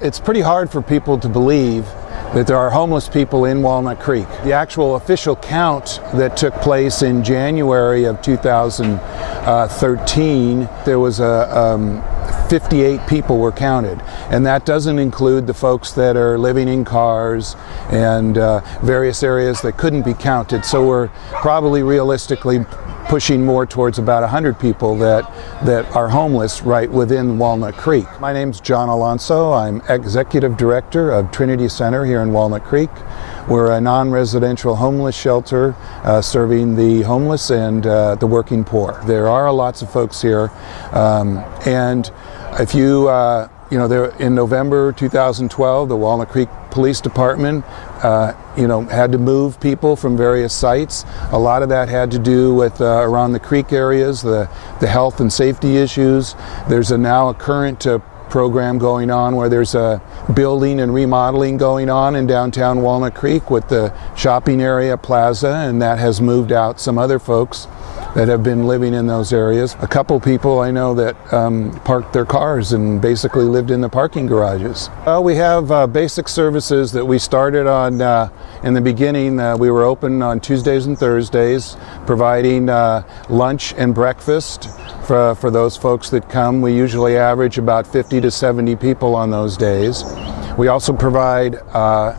It's pretty hard for people to believe that there are homeless people in Walnut Creek. The actual official count that took place in January of 2013, there was 58 people were counted, and that doesn't include the folks that are living in cars and various areas that couldn't be counted. So we're probably realistically pushing more towards about 100 people that are homeless right within Walnut Creek. My name's John Alonso. I'm Executive Director of Trinity Center here in Walnut Creek. We're a non-residential homeless shelter serving the homeless and the working poor. There are lots of folks here, and if you there in November 2012, the Walnut Creek Police Department had to move people from various sites. A lot of that had to do with around the creek areas, the health and safety issues. There's now a current program going on where there's a building and remodeling going on in downtown Walnut Creek with the shopping area plaza, and that has moved out some other folks that have been living in those areas. A couple people I know that parked their cars and basically lived in the parking garages. Well, we have basic services that we started on in the beginning. We were open on Tuesdays and Thursdays, providing lunch and breakfast for those folks that come. We usually average about 50 to 70 people on those days. We also provide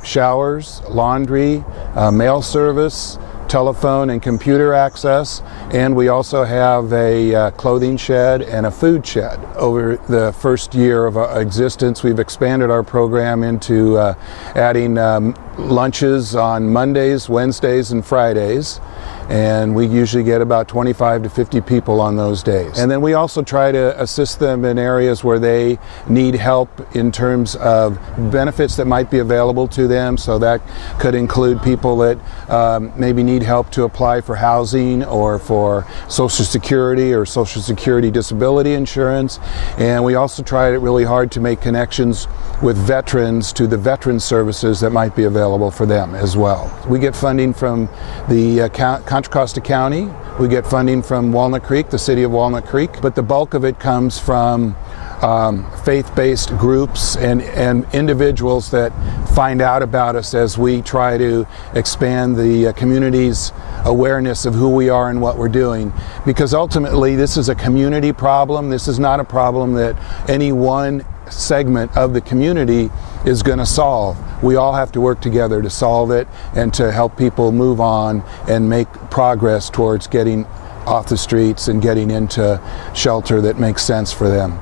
showers, laundry, mail service, telephone and computer access, and we also have a clothing shed and a food shed. Over the first year of our existence, we've expanded our program into adding lunches on Mondays, Wednesdays, and Fridays. And we usually get about 25 to 50 people on those days. And then we also try to assist them in areas where they need help in terms of benefits that might be available to them. So that could include people that maybe need help to apply for housing or for Social Security or Social Security disability insurance. And we also try really hard to make connections with veterans to the veteran services that might be available for them as well. We get funding from the Contra Costa County. We get funding from Walnut Creek, the city of Walnut Creek, but the bulk of it comes from faith-based groups and individuals that find out about us as we try to expand the community's awareness of who we are and what we're doing. Because ultimately this is a community problem. This is not a problem that any one segment of the community is going to solve. We all have to work together to solve it and to help people move on and make progress towards getting off the streets and getting into shelter that makes sense for them.